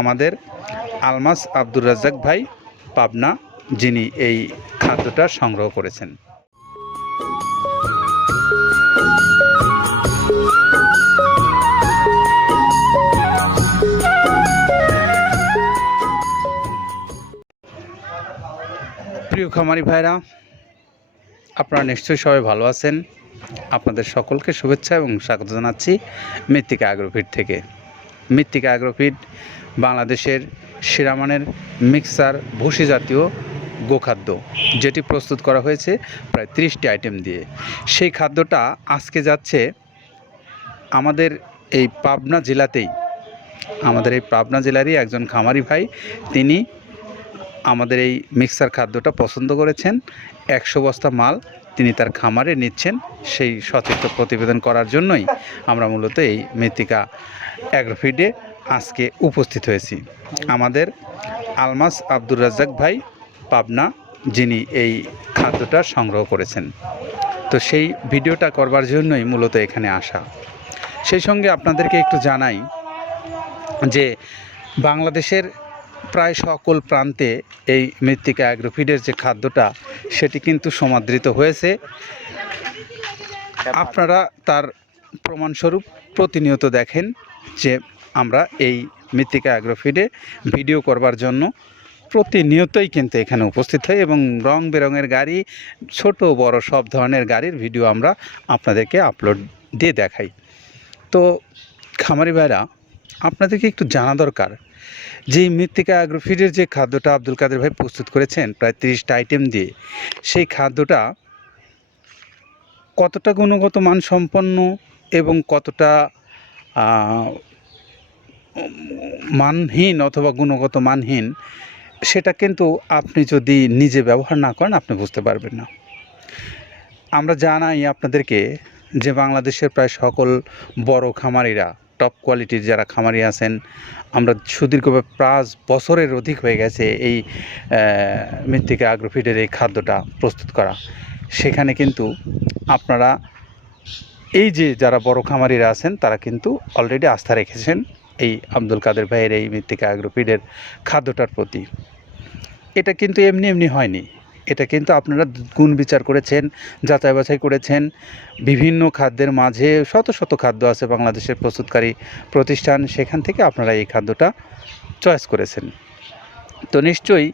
আমাদের আলমাস আব্দুর রাজ্জাক ভাই পাবনা, যিনি এই খাদ্যটা সংগ্রহ করেছেন। প্রিয় খামারি ভাইরা, আপনারা নিশ্চয়ই সবাই ভালো আছেন। আপনাদের সকলকে শুভেচ্ছা এবং স্বাগত জানাচ্ছি মৃত্তিকা অ্যাগ্রোফিড থেকে। মৃত্তিকা অ্যাগ্রোফিড বাংলাদেশের সেরামানের মিক্সার ভুসি জাতীয় গোখাদ্য, যেটি প্রস্তুত করা হয়েছে প্রায় ত্রিশটি আইটেম দিয়ে। সেই খাদ্যটা আজকে যাচ্ছে আমাদের এই পাবনা জেলাতেই। আমাদের এই পাবনা জেলারই একজন খামারি ভাই, তিনি আমাদের এই মিক্সার খাদ্যটা পছন্দ করেছেন। একশো বস্তা মাল তিনি তার খামারে নিচ্ছেন সেই সচিত্র প্রতিবেদন করার জন্যই আমরা মূলত এই মৃত্তিকা অ্যাগ্রোফিডে আজকে উপস্থিত হয়েছি। আমাদের আলমাস আব্দুর রাজ্জাক ভাই পাবনা, যিনি এই খাদ্যটা সংগ্রহ করেছেন। তো সেই ভিডিওটা করবার জন্যই মূলত এখানে আসা। সেই সঙ্গে আপনাদেরকে একটু জানাই যে বাংলাদেশের প্রায় সকল প্রান্তে এই মৃত্তিকা অ্যাগ্রোফিডের যে খাদ্যটা, সেটি কিন্তু সমাদৃত হয়েছে। আপনারা তার প্রমাণস্বরূপ প্রতিনিয়ত দেখেন যে আমরা এই মৃত্তিকা অ্যাগ্রোফিডে ভিডিও করবার জন্য প্রতিনিয়তই কিন্তু এখানে উপস্থিত হই এবং রং বেরঙের গাড়ি, ছোট, বড় সব ধরনের গাড়ির ভিডিও আমরা আপনাদেরকে আপলোড দিয়ে দেখাই। তো, খামারি ভাইরা, আপনাদেরকে একটু জানা দরকার যে মৃত্তিকা অ্যাগ্রোফিডের যে খাদ্যটা আব্দুল কাদের ভাই প্রস্তুত করেছেন, প্রায় তিরিশটা আইটেম দিয়ে, সেই খাদ্যটা কতটা গুণগত মান সম্পন্ন এবং কতটা মানহীন অথবা গুণগত মানহীন, সেটা কিন্তু আপনি যদি নিজে ব্যবহার না করেন, আপনি বুঝতে পারবেন না। আমরা জানাই আপনাদেরকে যে বাংলাদেশের প্রায় সকল বড় খামারিরা টপ কোয়ালিটির যারা খামারি আছেন, আমরা সুদীর্ঘ পাঁচ বছরের অধিক হয়ে গেছে এই মৃত্তিকা আগ্রোফিডের এই খাদ্যটা প্রস্তুত করা। সেখানে কিন্তু আপনারা এই যে যারা বড় খামারিরা আছেন, তারা কিন্তু অলরেডি আস্থা রেখেছেন এই আব্দুল কাদের ভাইয়ের এই মৃত্তিকা আগ্রোফিডের খাদ্যটার প্রতি। এটা কিন্তু এমনি এমনি হয়নি। এটা কিন্তু আপনারা গুণ বিচার করেছেন, যাচাই বাছাই করেছেন। বিভিন্ন খাদ্যের মাঝে শত শত খাদ্য আছে বাংলাদেশের প্রস্তুতকারী প্রতিষ্ঠান, সেখান থেকে আপনারা এই খাদ্যটা চয়েস করেছেন। তো নিশ্চয়ই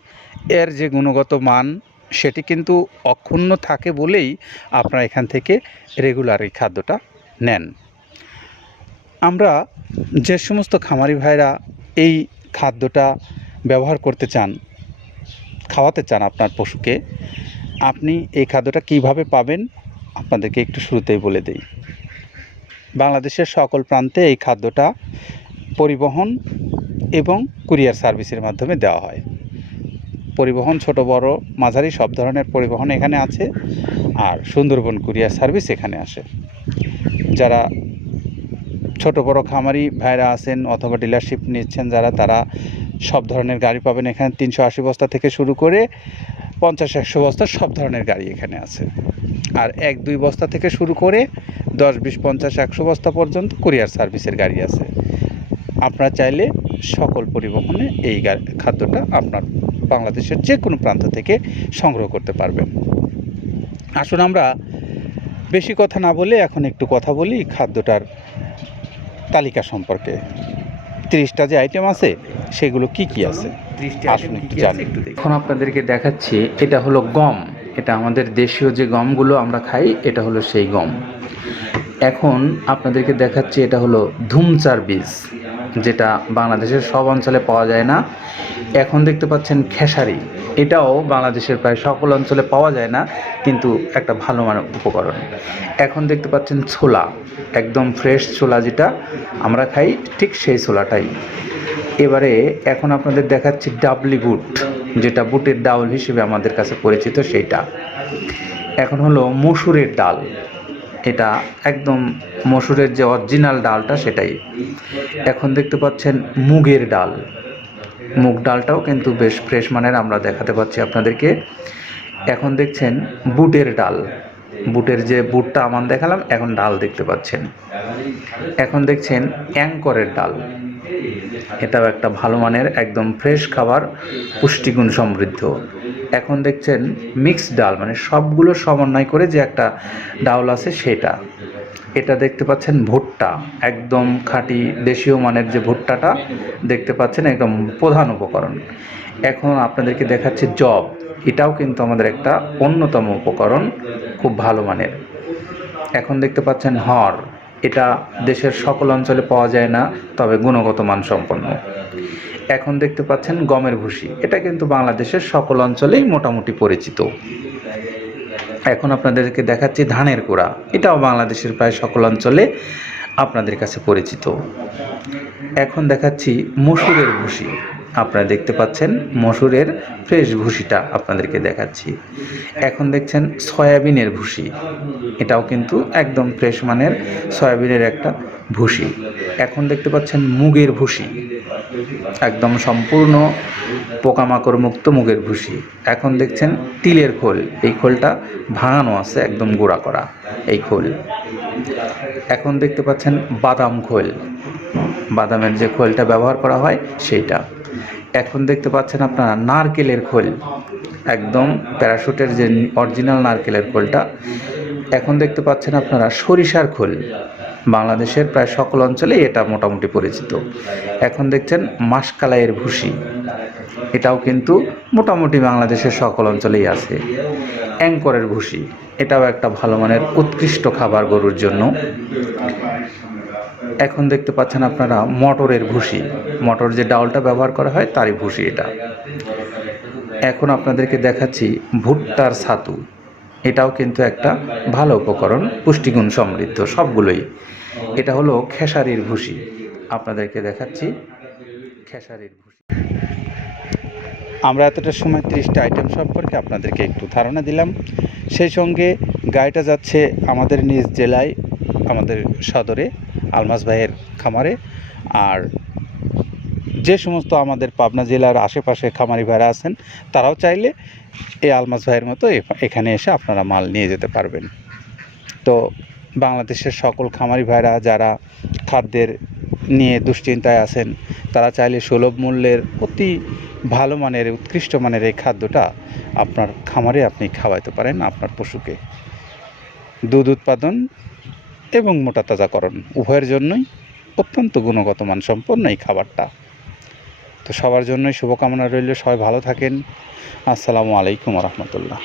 এর যে গুণগত মান, সেটি কিন্তু অক্ষুণ্ণ থাকে বলেই আপনারা এখান থেকে রেগুলার এই খাদ্যটা নেন। আমরা যে সমস্ত খামারি ভাইরা এই খাদ্যটা ব্যবহার করতে চান খাওয়াতে চান আপনার পশুকে, আপনি এই খাদ্যটা কীভাবে পাবেন আপনাদেরকে একটু শুরুতেই বলে দেই। বাংলাদেশের সকল প্রান্তে এই খাদ্যটা পরিবহন এবং কুরিয়ার সার্ভিসের মাধ্যমে দেওয়া হয়। পরিবহন, ছোট, বড়, মাঝারি সব ধরনের পরিবহন এখানে আছে আর সুন্দরবন কুরিয়ার সার্ভিস এখানে আসে। যারা ছোট, বড় খামারি ভাইরা আছেন অথবা ডিলারশিপ নিচ্ছেন যারা, তারা সব ধরনের গাড়ি পাবেন এখানে। তিনশো আশি বস্তা থেকে শুরু করে পঞ্চাশ একশো বস্তা সব ধরনের গাড়ি এখানে আছে। আর এক, দুই বস্তা থেকে শুরু করে দশ, বিশ, পঞ্চাশ, একশো বস্তা পর্যন্ত কুরিয়ার সার্ভিসের গাড়ি আছে। আপনারা চাইলে সকল পরিবহনে এই খাদ্যটা আপনার বাংলাদেশের যে কোনো প্রান্ত থেকে সংগ্রহ করতে পারবেন। আসুন আমরা বেশি কথা না বলে এখন একটু কথা বলি খাদ্যটার তালিকা সম্পর্কে। তিরিশটা যে আইটেম আছে সেগুলো কি কি আছে? আসুন একটু জানি এখন আপনাদেরকে দেখাচ্ছি এটা হলো গম। এটা আমাদের দেশীয় যে গমগুলো আমরা খাই এটা হলো সেই গম। এখন আপনাদেরকে দেখাচ্ছি এটা হলো ধুমচার বীজ। যেটা বাংলাদেশের সব অঞ্চলে পাওয়া যায় না। এখন দেখতে পাচ্ছেন খেসারি। এটাও বাংলাদেশের প্রায় সকল অঞ্চলে পাওয়া যায় না, কিন্তু একটা ভালো মানের উপকরণ। এখন দেখতে পাচ্ছেন ছোলা, একদম ফ্রেশ ছোলা যেটা আমরা খাই ঠিক সেই ছোলাটাই। এবারে এখন আপনাদের দেখাচ্ছি ডাবলি বুট, যেটা বুটের ডাউল হিসেবে আমাদের কাছে পরিচিত সেইটা। এখন হলো মসুরের ডাল। এটা একদম মসুরের যে অরিজিনাল ডালটা সেটাই। এখন দেখতে পাচ্ছেন মুগের ডাল। মুগ ডালটাও কিন্তু বেশ ফ্রেশ মানের, আমরা দেখাতে পাচ্ছি আপনাদেরকে। এখন দেখছেন বুটের ডাল। বুটের যে বুটটা আমার দেখালাম, এখন ডাল দেখতে পাচ্ছেন। এখন দেখছেন অ্যাঙ্করের ডাল। এটাও একটা ভালো মানের, একদম ফ্রেশ খাবার, পুষ্টিগুণ সমৃদ্ধ। এখন দেখছেন মিক্স ডাল মানে সবগুলো সমন্বয় করে যে একটা ডাউল আছে সেটা। এটা দেখতে পাচ্ছেন ভুট্টা, একদম খাঁটি দেশীয় মানের যে ভুট্টাটা দেখতে পাচ্ছেন, একদম প্রধান উপকরণ। এখন আপনাদেরকে দেখাচ্ছি জব, এটাও কিন্তু আমাদের একটা অন্যতম উপকরণ, খুব ভালো মানের। এখন দেখতে পাচ্ছেন হর, এটা দেশের সকল অঞ্চলে পাওয়া যায় না, তবে গুণগত মান সম্পন্ন এখন দেখতে পাচ্ছেন গমের ভুসি। এটা কিন্তু বাংলাদেশের সকল অঞ্চলেই মোটামুটি পরিচিত। এখন আপনাদেরকে দেখাচ্ছি ধানের কোড়া। এটাও বাংলাদেশের প্রায় সকল অঞ্চলে আপনাদের কাছে পরিচিত। এখন দেখাচ্ছি মসুরের ভুসি। আপনারা দেখতে পাচ্ছেন মসুরের ফ্রেশ ভুসিটা আপনাদেরকে দেখাচ্ছি। এখন দেখছেন সয়াবিনের ভুসি। এটাও কিন্তু একদম ফ্রেশ মানের সয়াবিনের একটা ভুসি। এখন দেখতে পাচ্ছেন মুগের ভুসি। একদম সম্পূর্ণ পোকামাকড় মুক্ত মুগের ভুসি। এখন দেখছেন তিলের খোল। এই খোলটা ভাঙানো আছে একদম গুঁড়া করা এই খোল। এখন দেখতে পাচ্ছেন বাদাম খোল। বাদামের যে খোলটা ব্যবহার করা হয় সেইটা। এখন দেখতে পাচ্ছেন আপনারা নারকেলের খোল। একদম প্যারাশুটের যে অরিজিনাল নারকেলের খোলটা। এখন দেখতে পাচ্ছেন আপনারা সরিষার খোল। বাংলাদেশের প্রায় সকল অঞ্চলেই এটা মোটামুটি পরিচিত। এখন দেখছেন মাসকালাইয়ের ভুসি। এটাও কিন্তু মোটামুটি বাংলাদেশের সকল অঞ্চলেই আছে। অ্যাঙ্করের ভুসি, এটাও একটা ভালো মানের উৎকৃষ্ট খাবার গরুর জন্য। এখন দেখতে পাচ্ছেন আপনারা মটরের ভুসি। মটর যে ডাউলটা ব্যবহার করা হয়, তারই ভুসি এটা। এখন আপনাদেরকে দেখাচ্ছি ভুট্টার ছাতু। এটাও কিন্তু একটা ভালো উপকরণ, পুষ্টিগুণ সমৃদ্ধ, সবগুলোই। এটা হলো খেসারির ভুসি। আপনাদেরকে দেখাচ্ছি খেসারির ভুসি। আমরা এতটা সময় তিরিশটা আইটেম সম্পর্কে আপনাদেরকে একটু ধারণা দিলাম। সেই সঙ্গে গাড়িটা যাচ্ছে আমাদের নিজ জেলায়, আমাদের সদরে, আলমাস ভাইয়ের খামারে। আর যে সমস্ত আমাদের পাবনা জেলার আশেপাশে খামারি ভাইরা আছেন, তারাও চাইলে এই আলমাস ভাইয়ের মতো এখানে এসে আপনারা মাল নিয়ে যেতে পারবেন। তো বাংলাদেশের সকল খামারি ভাইরা যারা খাদ্যের নিয়ে দুশ্চিন্তায় আছেন, তারা চাইলে সুলভ মূল্যের, অতি ভালো মানের, উৎকৃষ্ট মানের এই খাদ্যটা আপনার খামারে আপনি খাওয়াইতে পারেন আপনার পশুকে। দুধ উৎপাদন এবং মোটা তাজাকরণ উভয়ের জন্যই অত্যন্ত গুণগত মান সম্পন্ন এই খাবারটা। তো সবার জন্যই শুভকামনা রইল। সবাই ভালো থাকেন। আসসালামু আলাইকুম রহমতুল্লাহ।